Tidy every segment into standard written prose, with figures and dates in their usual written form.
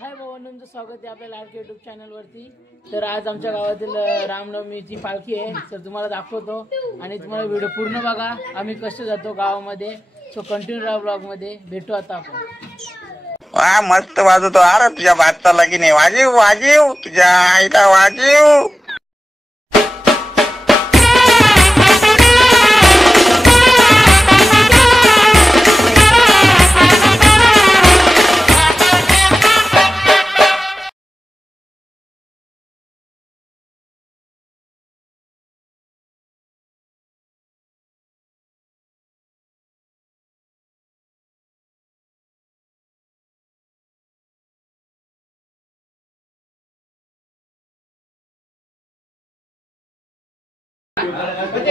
हाय भावांनो, स्वागत आहे आपल्या लाडके युट्यूब चॅनल वरती। तर आज आमच्या गावातील रामनवमीची पालखी आहे, तर तुम्हाला दाखवतो आणि तुम्हाला व्हिडिओ पूर्ण बघा आम्ही कसे जातो गावामध्ये। सो कंटिन्यू राहा ब्लॉग मध्ये, भेटू आता आपण। वा मस्त वाजवतो। अरे तुझ्या भाताला की नाही वाजीव वाजीव, तुझ्या आईला वाजीव।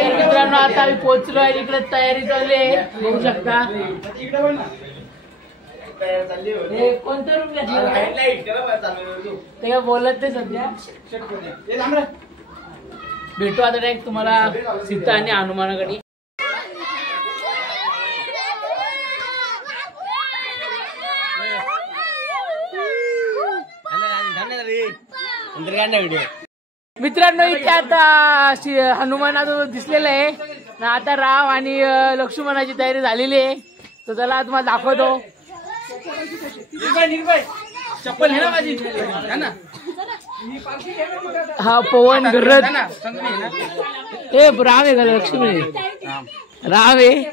मित्रांनो आता आम्ही पोहोचलो आहे, इकडे तयारी चालली आहे, बघू शकता। हे कोणतं रूम घेतलं ते काय बोलत ते सध्या। भेटू आता डायरेक्ट तुम्हाला सीता आणि हनुमानाकडे। मित्रांनो इथे आता हनुमान दिसलेला आहे ना, आता राम आणि लक्ष्मणाची तयारी झालेली आहे। तर चला आज मला दाखवतो। चप्पल है ना माझी, हा पवन गरज ए राम आहे का लक्ष्मण राम आहे।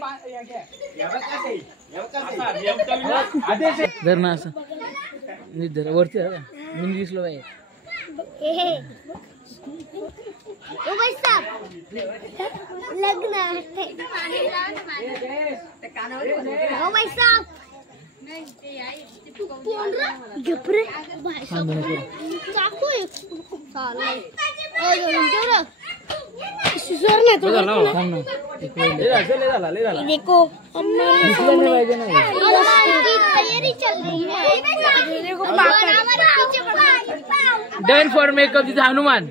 धर ना असं धर वरती मी दिसलो बाई। डन फॉर मेकअप तिथे हनुमान।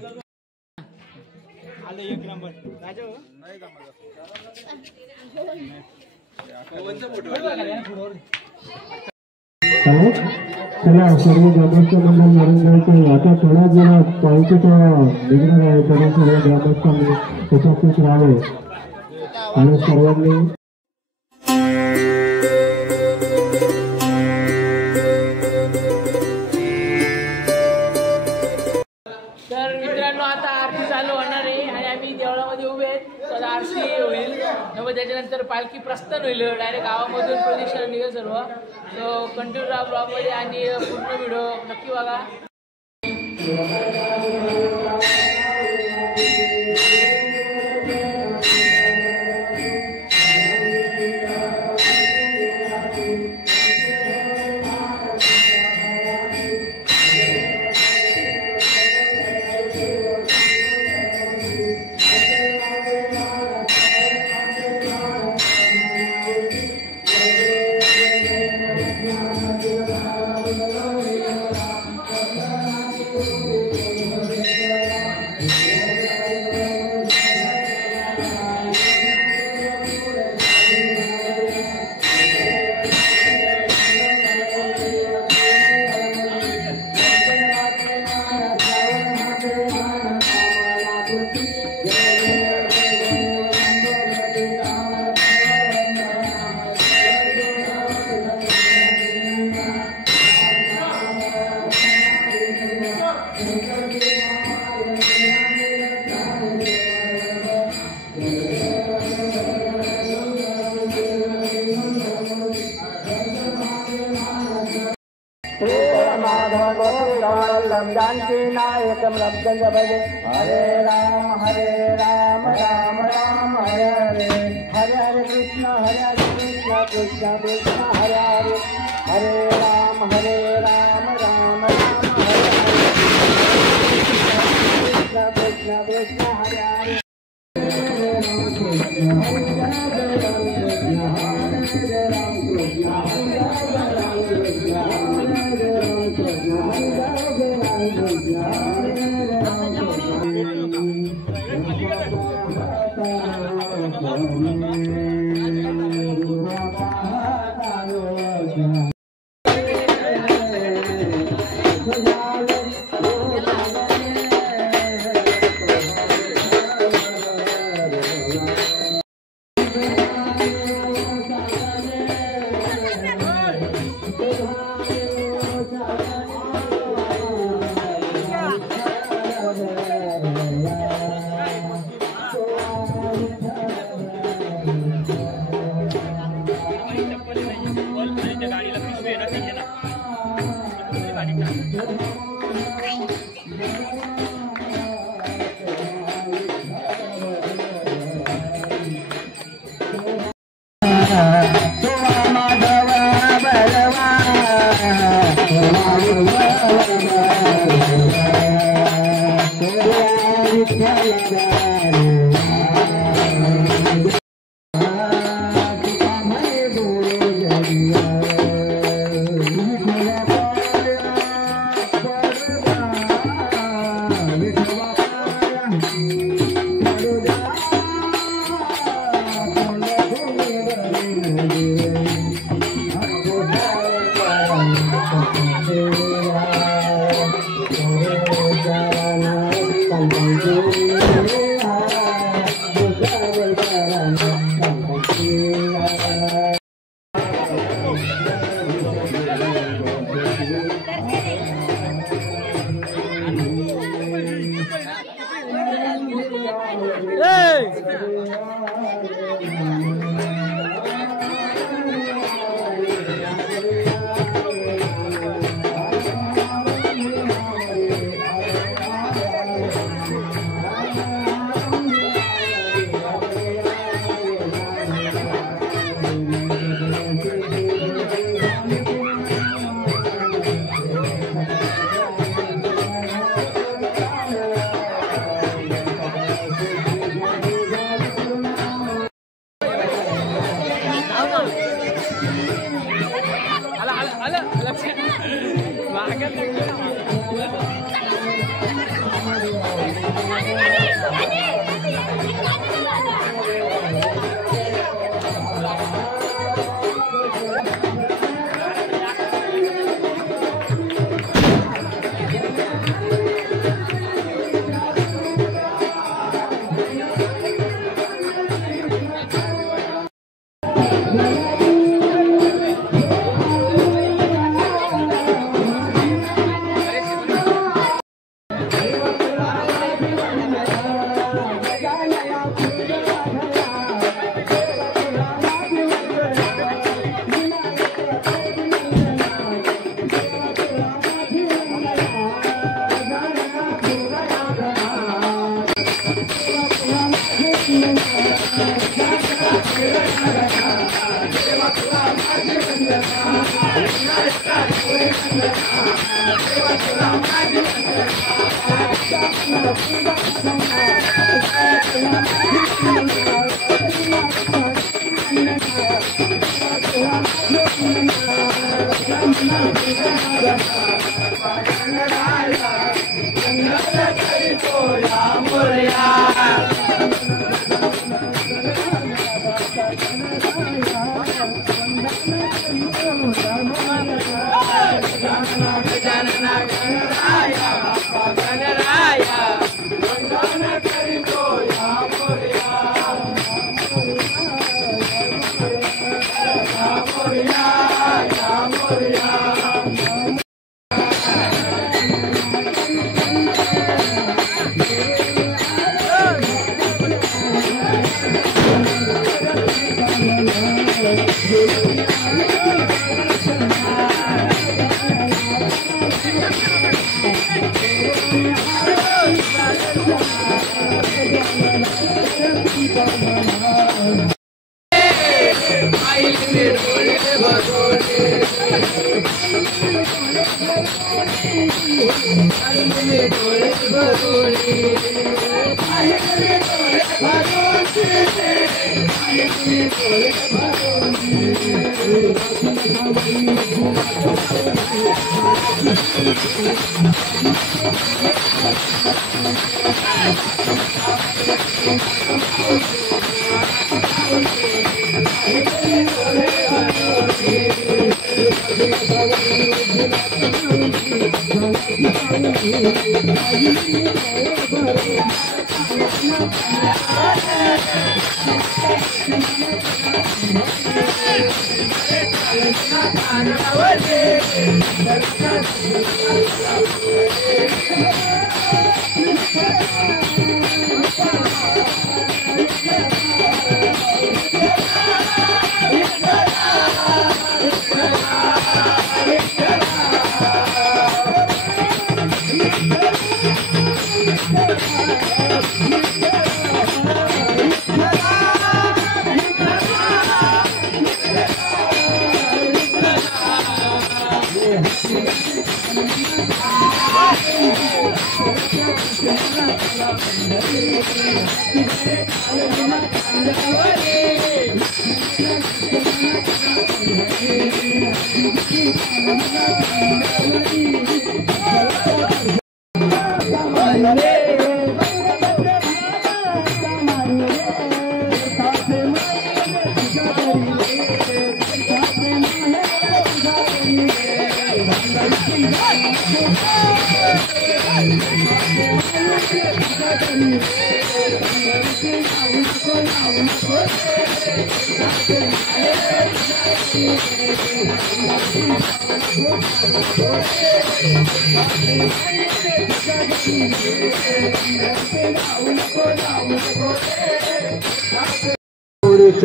चला सर्व ग्रामस्थ मंडळ मारून जायचं। आता थोड्या दिवसात पालखीचा निघणार आहे, तरी सर्व ग्रामस्थांनी उपस्थित राहावे आणि सर्वांनी। तर मित्रांनो आता आरती चालू होणार आहे आणि आम्ही देवळामध्ये उभे आहेत। तर आरती होईल मग त्याच्यानंतर पालखी प्रस्थान होईल, डायरेक्ट गावामधून प्रदक्षिणा निघेल सर्व। सो कंटिन्यू राहा ब्लॉग मध्ये आणि पूर्ण व्हिडिओ नक्की बघा। जानकी नायकम रब्दं भजे। हरे राम राम राम हरे हरे, हरे हरे कृष्ण कृष्ण कृष्ण हरे हरे, हरे राम राम राम हरे हरे, कृष्ण कृष्ण कृष्ण हरे हरे।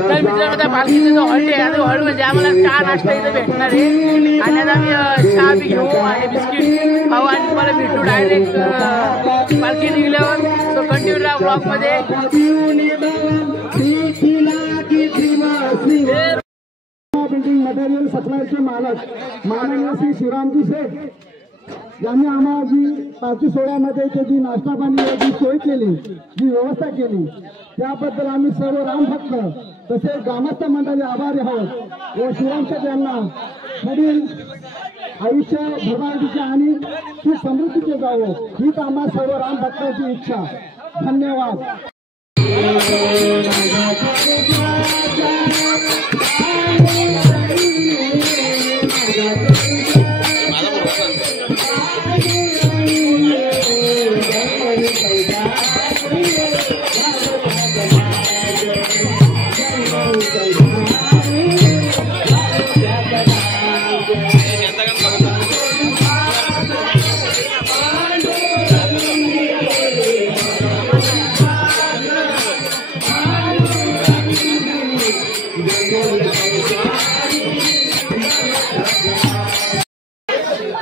तर मित्रांनो पालखीचा जो हॉल्ट आहे तो हॉल्ट म्हणजे आम्हाला चहा नाश्ता इथे भेटणार आहे आणि आता आम्ही चहा बी घेऊ आणि बिस्किट खाऊ आणि तुम्हाला भेटू डायरेक्ट पालखी निघल्यावर. सो कंटिन्यू राहा ब्लॉग मध्ये. बिल्डिंग मटेरियल सप्लायचे मालक माननीय श्री श्रीरामजी शेठ यांनी आम्हाला जी पालखी सोहळ्यामध्ये जी नाश्ता पाणी जी सोय केली, जी व्यवस्था केली, त्याबद्दल आम्ही सर्व रामभक्त तसेच ग्रामस्थ मंडळी आभारी आहोत व श्रीराम शेठ यांना पुढील आयुष्य भरभराटीचे आणि ती समृद्धीचे जावं हीच आम्हा सर्व रामभक्तांची इच्छा. धन्यवाद.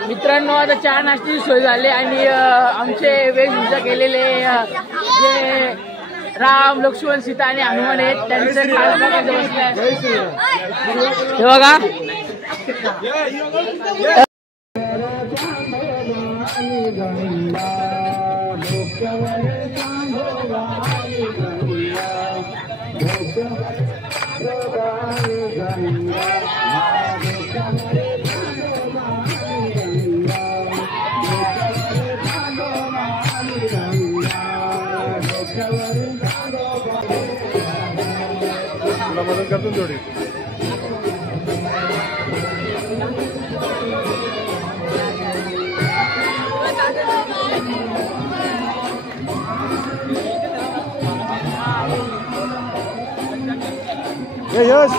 मित्रांनो आता चहा नाश्त्याची सोय झाली आणि आमचे वेशभूषा केलेले जे राम लक्ष्मण सीता आणि हनुमान आहेत त्यांचं हे बघा. मदत करतो थोडी. यश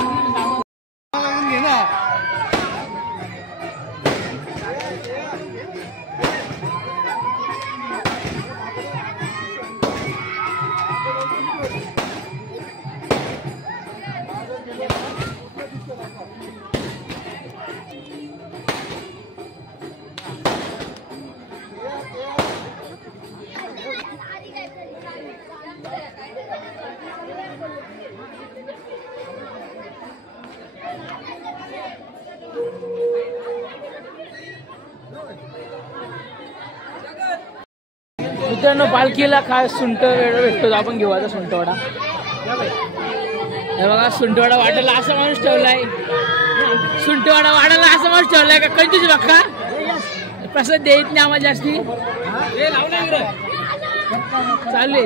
मित्रांनो पालखीला खास सुंठ वेळ भेटतो, आपण घेऊ आता सुंठवडा. हे बघा सुंठवडा वाटायला असा माणूस ठेवलाय, सुंठवडा वाटायला असा माणूस ठेवलाय का कंजूस बघा. प्रसाद देत नाही आम्हाला जास्ती. चालू